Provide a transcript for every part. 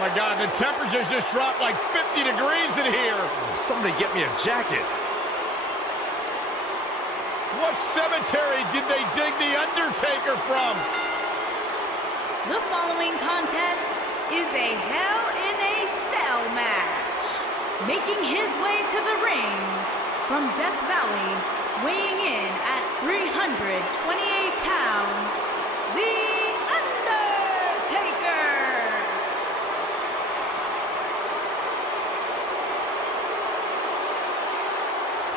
my God, the temperature's just dropped like 50 degrees in here. Somebody get me a jacket. What cemetery did they dig the Undertaker from? The following contest is a Hell in a Cell match. Making his way to the ring from Death Valley, weighing in at 328 pounds, The Undertaker.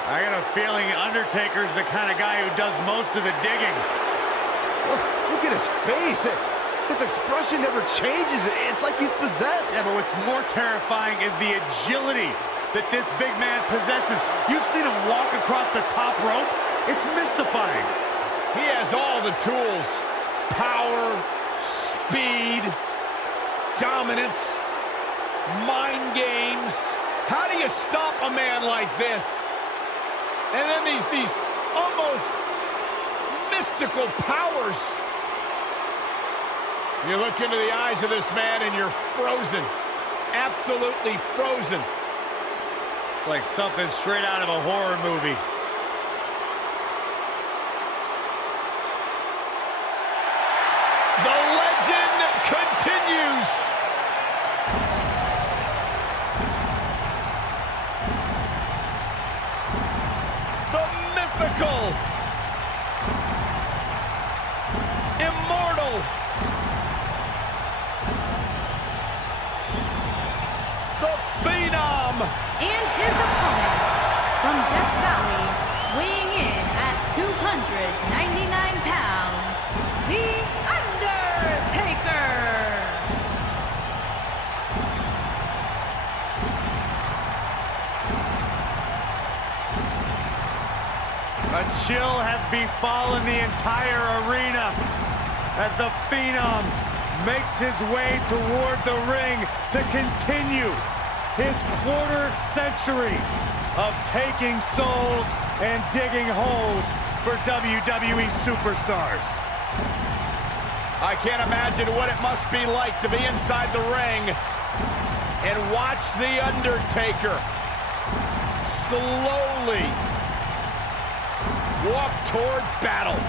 I got a feeling Undertaker's the kind of guy who does most of the digging. Look at his face. His expression never changes. It's like he's possessed. Yeah, but what's more terrifying is the agility that this big man possesses. You've seen him walk across the top rope. It's mystifying. He has all the tools. Power, speed, dominance, mind games. How do you stop a man like this? And then these almost mystical powers. You look into the eyes of this man and you're frozen. Absolutely frozen. Like something straight out of a horror movie. The legend continues. The mythical, immortal, the phenom. And his opponent from Death Valley, weighing in at 299 pounds, The Undertaker. A chill has befallen the entire arena as the Phenom makes his way toward the ring to continue his quarter century of taking souls and digging holes for WWE superstars. I can't imagine what it must be like to be inside the ring and watch The Undertaker slowly walk toward battle.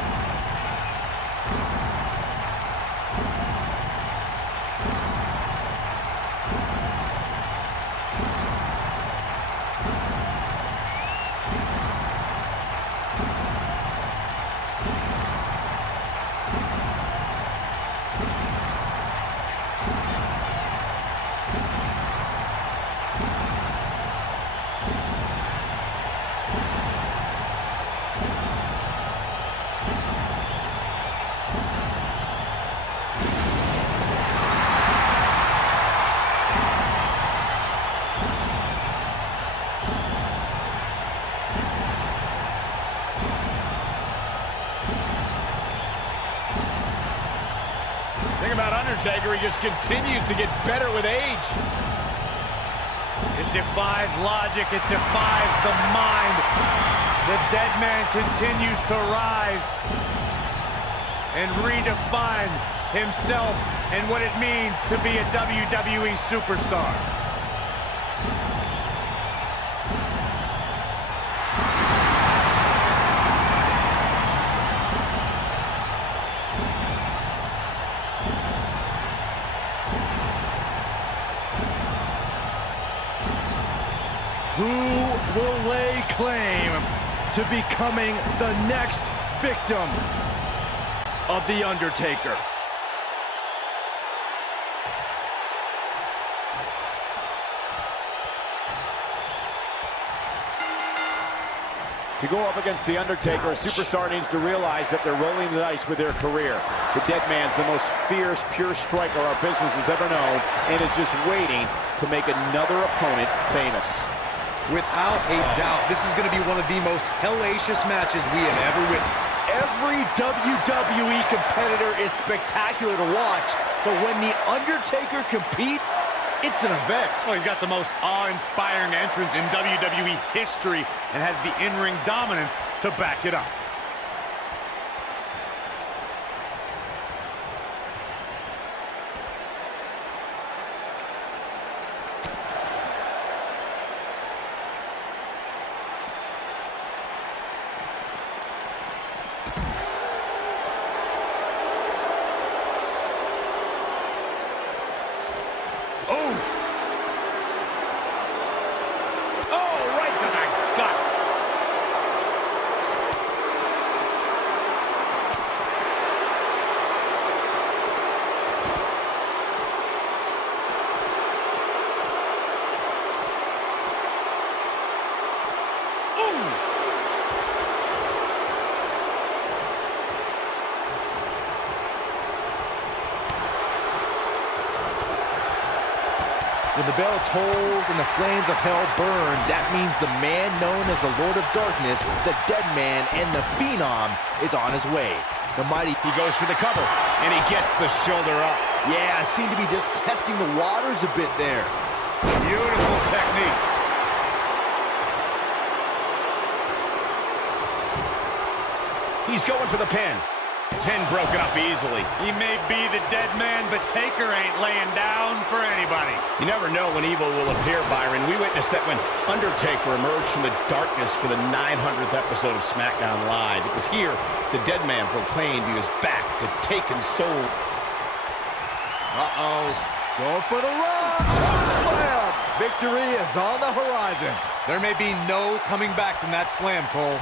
Undertaker, he just continues to get better with age. It defies logic, it defies the mind. The dead man continues to rise and redefine himself and what it means to be a WWE superstar. Who will lay claim to becoming the next victim of The Undertaker? To go up against The Undertaker, a superstar needs to realize that they're rolling the dice with their career. The dead man's the most fierce, pure striker our business has ever known, and is just waiting to make another opponent famous. Without a doubt, this is going to be one of the most hellacious matches we have ever witnessed. Every WWE competitor is spectacular to watch, but when The Undertaker competes, it's an event. Well, he's got the most awe-inspiring entrance in WWE history and has the in-ring dominance to back it up. When the bell tolls and the flames of hell burn, that means the man known as the Lord of Darkness, the Dead Man, and the Phenom is on his way. The mighty... He goes for the cover, and he gets the shoulder up. Yeah, seemed to be just testing the waters a bit there. Beautiful technique. He's going for the pin. Pin broken up easily. He may be the dead man, but Taker ain't laying down for anybody. You never know when evil will appear, Byron. We witnessed that when Undertaker emerged from the darkness for the 900th episode of SmackDown Live. It was here the dead man proclaimed he was back to take and soul. Uh-oh. Going for the run. Choke slam. Victory is on the horizon. There may be no coming back from that slam, Cole.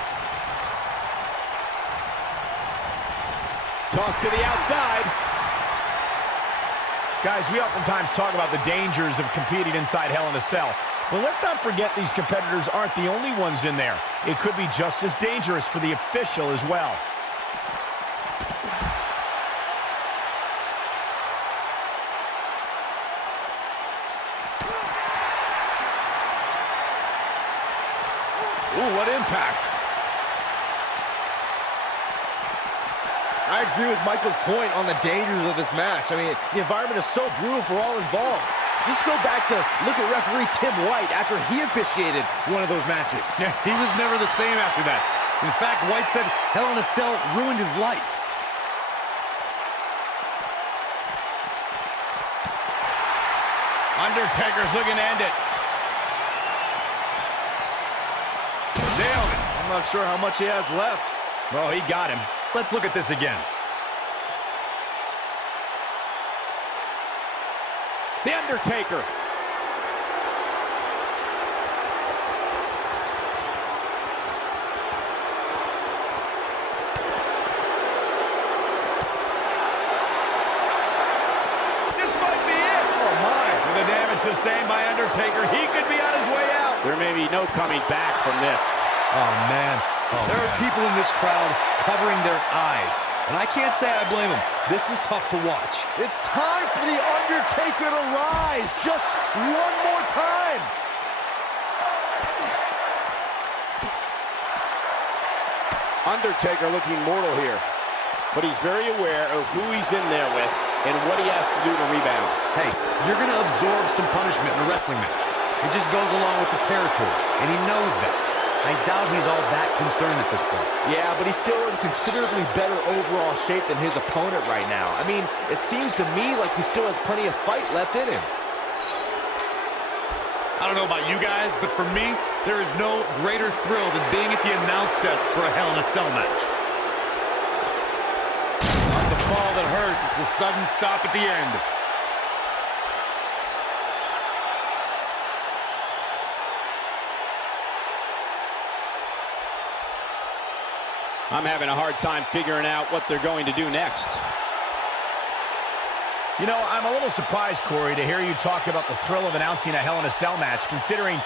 Toss to the outside. Guys, we oftentimes talk about the dangers of competing inside Hell in a Cell. But let's not forget these competitors aren't the only ones in there. It could be just as dangerous for the official as well. Ooh, what impact. I agree with Michael's point on the dangers of this match. I mean, the environment is so brutal for all involved. Just go back to look at referee Tim White after he officiated one of those matches. Yeah, he was never the same after that. In fact, White said Hell in a Cell ruined his life. Undertaker's looking to end it. Nailed it. I'm not sure how much he has left. Well, he got him. Let's look at this again. The Undertaker. This might be it. Oh, my. With the damage sustained by Undertaker, he could be on his way out. There may be no coming back from this. Oh, man. There are people in this crowd covering their eyes. And I can't say I blame them. This is tough to watch. It's time for the Undertaker to rise just one more time. Undertaker looking mortal here. But he's very aware of who he's in there with and what he has to do to rebound. Hey, you're going to absorb some punishment in a wrestling match. It just goes along with the territory, and he knows that. I doubt he's all that concerned at this point. Yeah, but he's still in considerably better overall shape than his opponent right now. I mean, it seems to me like he still has plenty of fight left in him. I don't know about you guys, but for me, there is no greater thrill than being at the announce desk for a Hell in a Cell match. Not the fall that hurts, it's the sudden stop at the end. I'm having a hard time figuring out what they're going to do next. You know, I'm a little surprised, Corey, to hear you talk about the thrill of announcing a Hell in a Cell match, considering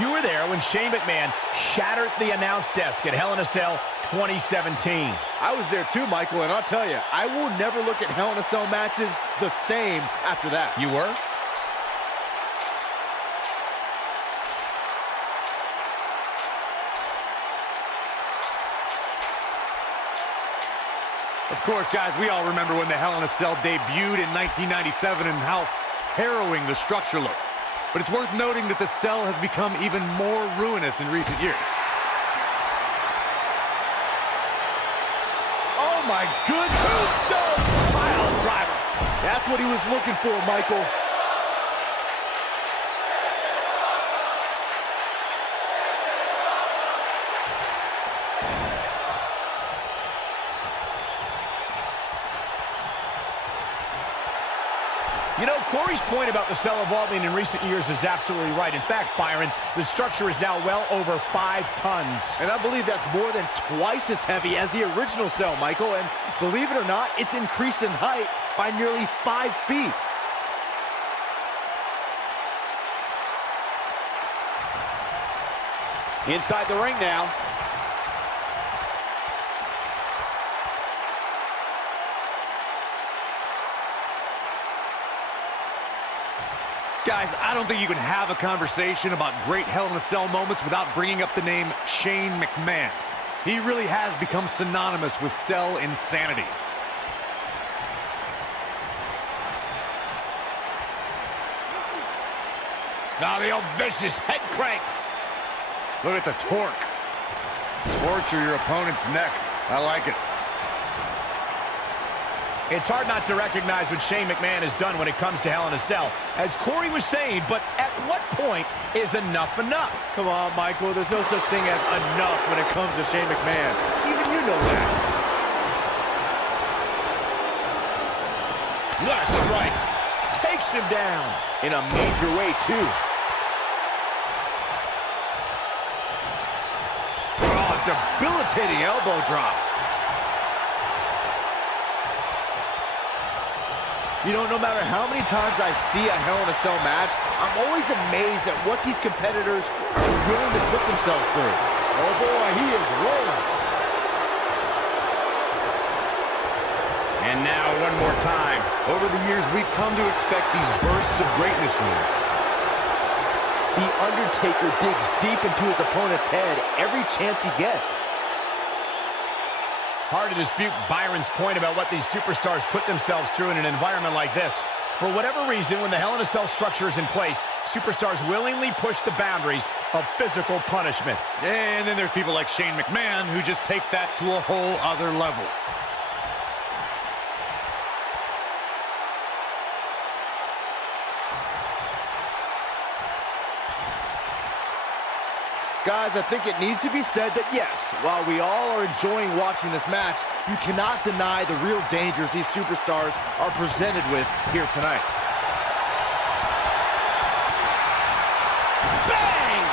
you were there when Shane McMahon shattered the announce desk at Hell in a Cell 2017. I was there too, Michael, and I'll tell you, I will never look at Hell in a Cell matches the same after that. You were? Of course, guys, we all remember when the Hell in a Cell debuted in 1997 and how harrowing the structure looked. But it's worth noting that the cell has become even more ruinous in recent years. Oh my good tombstone! Pile driver. That's what he was looking for, Michael. You know, Corey's point about the cell evolving in recent years is absolutely right. In fact, Byron, the structure is now well over 5 tons. And I believe that's more than twice as heavy as the original cell, Michael. And believe it or not, it's increased in height by nearly 5 feet. Inside the ring now. Guys, I don't think you can have a conversation about great Hell in a Cell moments without bringing up the name Shane McMahon. He really has become synonymous with cell insanity. Now the old vicious head crank. Look at the torque. Torture your opponent's neck. I like it. It's hard not to recognize what Shane McMahon has done when it comes to Hell in a Cell. As Corey was saying, but at what point is enough enough? Come on, Michael. There's no such thing as enough when it comes to Shane McMahon. Even you know that. What a strike. Takes him down. In a major way, too. Oh, debilitating elbow drop. You know, no matter how many times I see a Hell in a Cell match, I'm always amazed at what these competitors are willing to put themselves through. Oh boy, he is rolling. And now one more time. Over the years, we've come to expect these bursts of greatness from him. The Undertaker digs deep into his opponent's head every chance he gets. Hard to dispute Byron's point about what these superstars put themselves through in an environment like this. For whatever reason, when the Hell in a Cell structure is in place, superstars willingly push the boundaries of physical punishment. And then there's people like Shane McMahon who just take that to a whole other level. Guys, I think it needs to be said that yes, while we all are enjoying watching this match, you cannot deny the real dangers these superstars are presented with here tonight. Bang!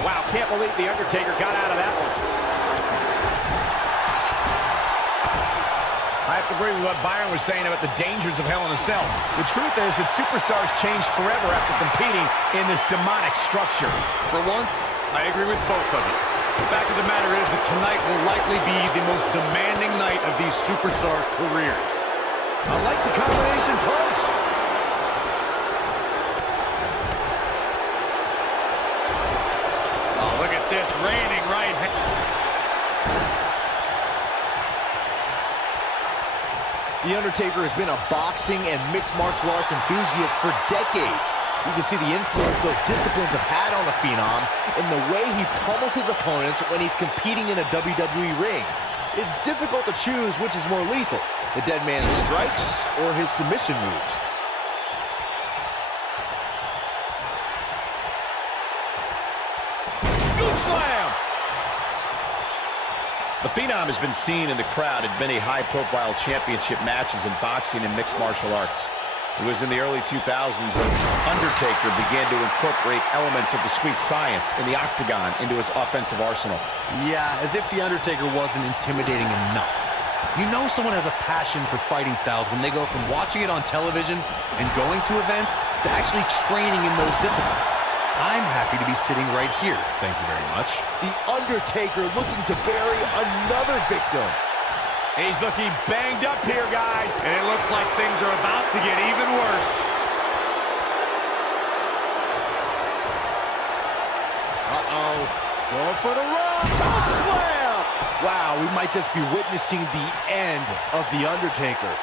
Wow, can't believe The Undertaker got out of that one. I have to agree with what Byron was saying about the dangers of Hell in a Cell. The truth is that superstars change forever after competing in this demonic structure. For once, I agree with both of you. The fact of the matter is that tonight will likely be the most demanding night of these superstars' careers. I like the combination punch. Oh, look at this reigning right hand. The Undertaker has been a boxing and mixed martial arts enthusiast for decades. You can see the influence those disciplines have had on the Phenom in the way he pummels his opponents when he's competing in a WWE ring. It's difficult to choose which is more lethal, the dead man's strikes or his submission moves. Scoop slam! The Phenom has been seen in the crowd at many high-profile championship matches in boxing and mixed martial arts. It was in the early 2000s when Undertaker began to incorporate elements of the sweet science in the octagon into his offensive arsenal. Yeah, as if The Undertaker wasn't intimidating enough. You know someone has a passion for fighting styles when they go from watching it on television and going to events to actually training in those disciplines. I'm happy to be sitting right here. Thank you very much. The Undertaker looking to bury another victim. He's looking banged up here, guys. And it looks like things are about to get even worse. Uh-oh. Going for the run. Choke slam. Wow, we might just be witnessing the end of The Undertaker.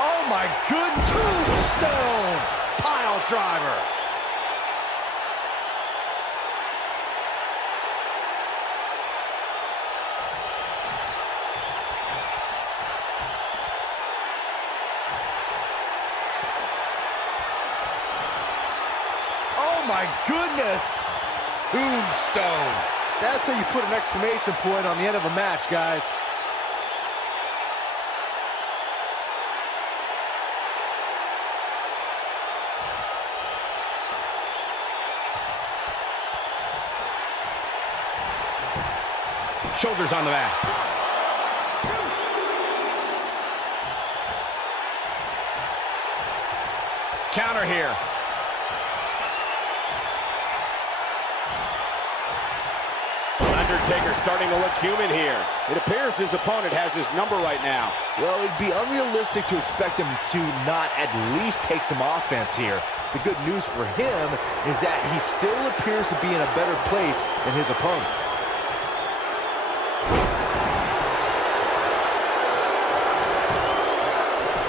Oh my goodness. Tombstone. Pile driver. Oh my goodness! Tombstone. That's how you put an exclamation point on the end of a match, guys. Shoulders on the mat. Counter here. Undertaker starting to look human here. It appears his opponent has his number right now. Well, it'd be unrealistic to expect him to not at least take some offense here. The good news for him is that he still appears to be in a better place than his opponent.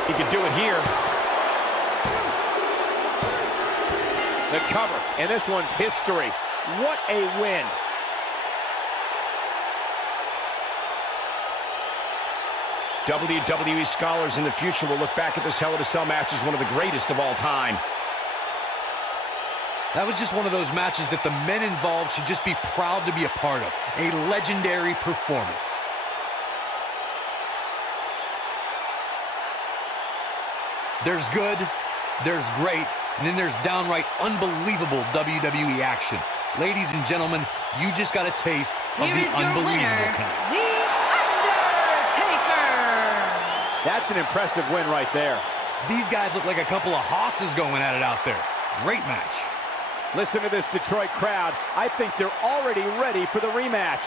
He could do it here. The cover, and this one's history. What a win. WWE scholars in the future will look back at this Hell in a Cell match as one of the greatest of all time. That was just one of those matches that the men involved should just be proud to be a part of. A legendary performance. There's good, there's great, and then there's downright unbelievable WWE action. Ladies and gentlemen, you just got a taste of Here the is your unbelievable winner, kind. The Undertaker. That's an impressive win right there. These guys look like a couple of hosses going at it out there. Great match. Listen to this Detroit crowd. I think they're already ready for the rematch.